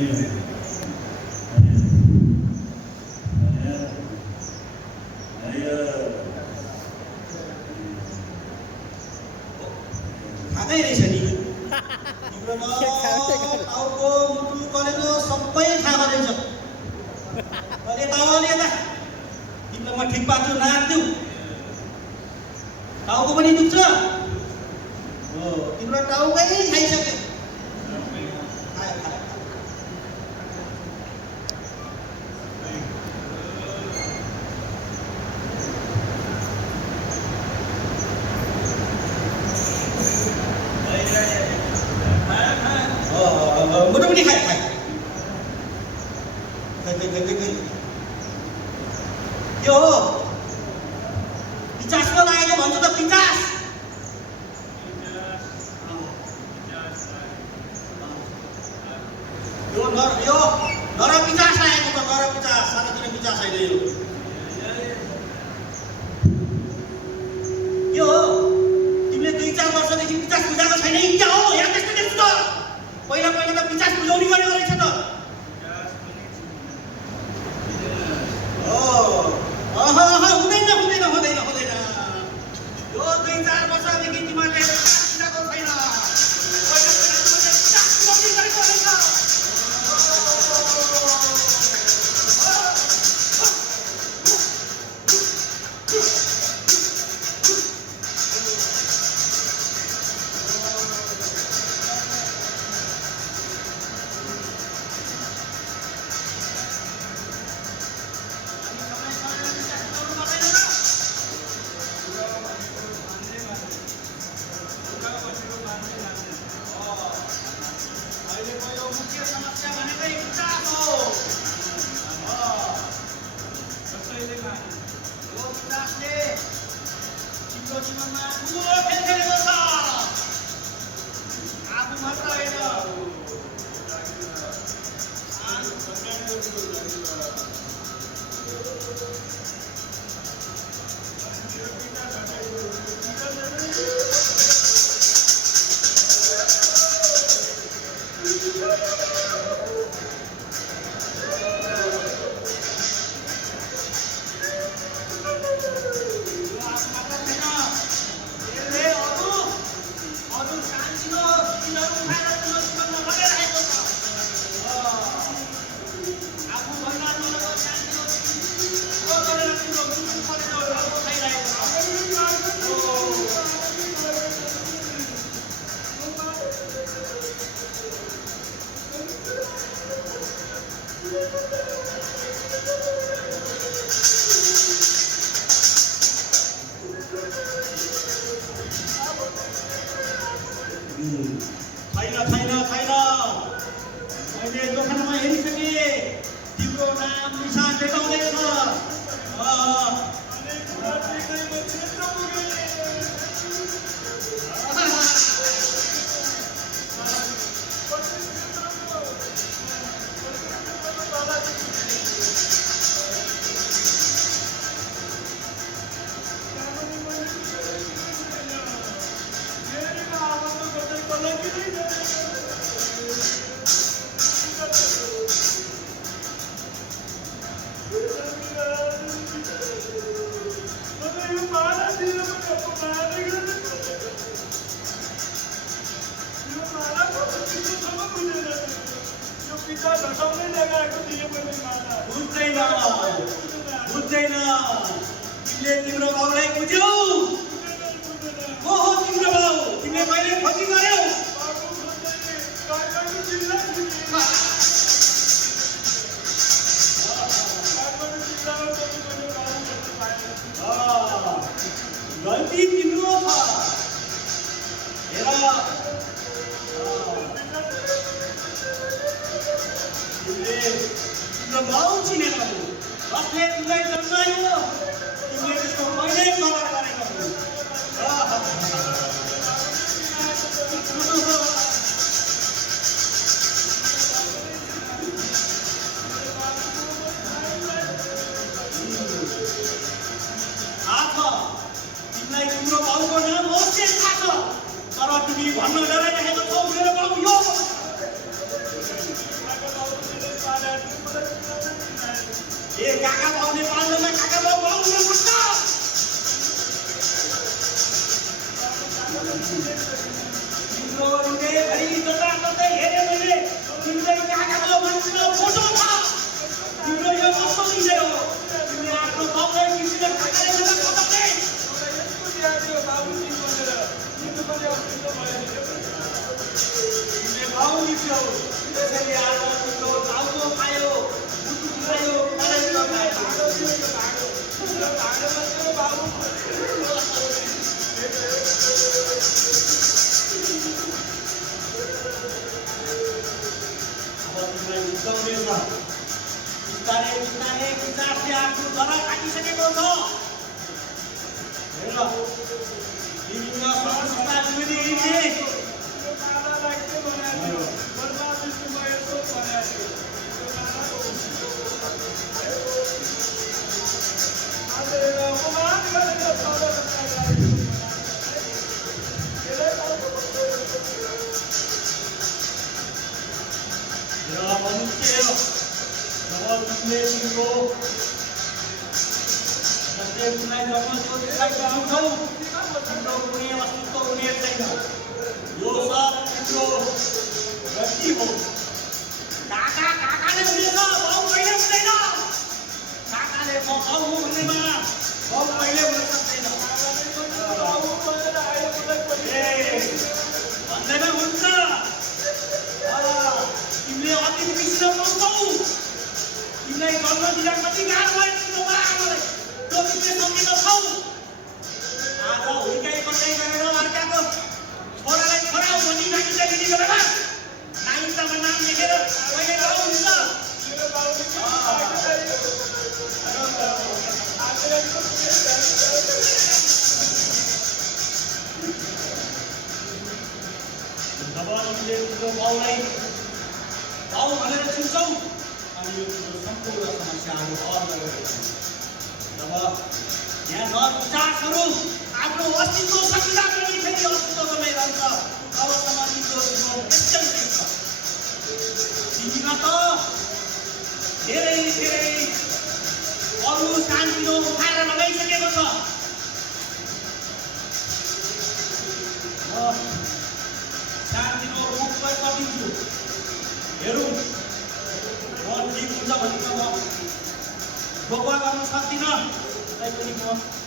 खाँदै रहेछ नि टाउको मुटु कलेजो सबै खाँदो रहेछ अहिले तावाले त तिमीलाई म ठिक पार्छु नाच्दिउ टाउको पनि दुख्छ हो तिम्रो टाउकै खाइसक्यो मुटुमुटी खाए खाए यो हो पिचासमा लागेको भन्छ त पिचास यो नर पिचास लागेको त नर पिचास सानोतिनो पिचास होइन यो हो तिमीले 2-4 वर्षदेखि पिचास बुझाएको छैन क्या हो यहाँ त्यस्तो देख्छु त पहिला पहिला त पिचास बुझाउने गरेको रहेछ त हुँदैन यो 2-4 वर्षदेखि तिमीहरूले बुझाएको छैन मुख्य समस्या भनेकै पिचास हो यो पिचासले तिम्रो जीवनमा ठुलो खेल खेलेको छ आफू मात्र होइन छैन मैले दोकानमा हेरिसकेँ तिम्रो नाम निशान देखाउँदैछ बुझ्दैन तिमीले तिम्रो बाउलाई बुझ्यौ को हो तिम्रो बाउ तिमीले मैले खोजी गर्यौ गल्ती तिम्रो छ हेर तिम्रो बाउ चिनेनौ कसले तिमीलाई जन्मायो तिमीले त्यसको पहिल्यै कदर गरेको तिमीलाई तिम्रो बाउको नाम अवश्य थाहा छ तर तिमी भन्न डराइरहेको छौ मेरो बाउ यो काका बाउले पाल्दैन काका बाउ हुनुपर्छ तिम्रो घरि जताततै हेरे मैले तिम्रो काका बाउ मान्छेको फोटो छ तिम्रो यो कस्तो विषय हो तिमीले आफ्नो बाउलाई किसिमले काकाले मलाई बताउने यसको ध्यान दियो बाबु नि भनेर तिम्रो पनि अप्ठ्यारो भयो तिमीले बाउ लिन्छौ त्यसैले आज तिम्रो बाउको खायो बुटु खायो कलेजको खायो भागो मात्र बाबु बिस्तारै किताबले आफ्नो जरा काटिसकेको छ हेर विभिन्न संस्था मिलिदिए यो कालालाई के बनायो बर्बाद विश्वमा यसो बनायो आज अपमान गरेर छाडा मनुष्य जब तुमले तिम्रो कुनै जन्म ज्योतिलाई चाहन्छौ तिम्रो कुनै अस्तित्व हुने छैन यो सब तिम्रो गल्ती हो काकाले हुनेछ बाउ कहिले हुँदैन काकाले म बाउ हो भन्नेमा बाउ कहिले हुन सक्दैन भन्दैमा हुन्छ तिमीले अति विश्व पाउँछौ तिमीलाई जन्म दिँदा कति गाह्रो भयो तिम्रो बाबालाई त्यो तिमीले सकेको छौ आज हुर्काइ कटाइ गरेर अर्काको छोरालाई छोरा हो भनी मानिसले बेलामा नाइन्तामा नाम लेखेर कहिले गाउँ हुन्छ जब तिमीले तिम्रो बाउलाई बाउ भनेर चिन्छौ अनि यो तिम्रो सम्पूर्ण समस्याहरू हल गरेको जब यहाँ घर विचारहरू आफ्नो अस्तित्व सकिँदा पनि फेरि अस्तित्व गर्दै रहन्छ तबसम्म तिम्रो जीवन एकदम ठिक छ तिमीमा त धेरै अरू शान्तिलो उठाएर लगाइसकेको छ शान्तिलो रूपलाई गरिदिन्छु हेरौँ म ठिक हुन्छ भने त म बगुवा गर्न सक्दिनँ तैपनि म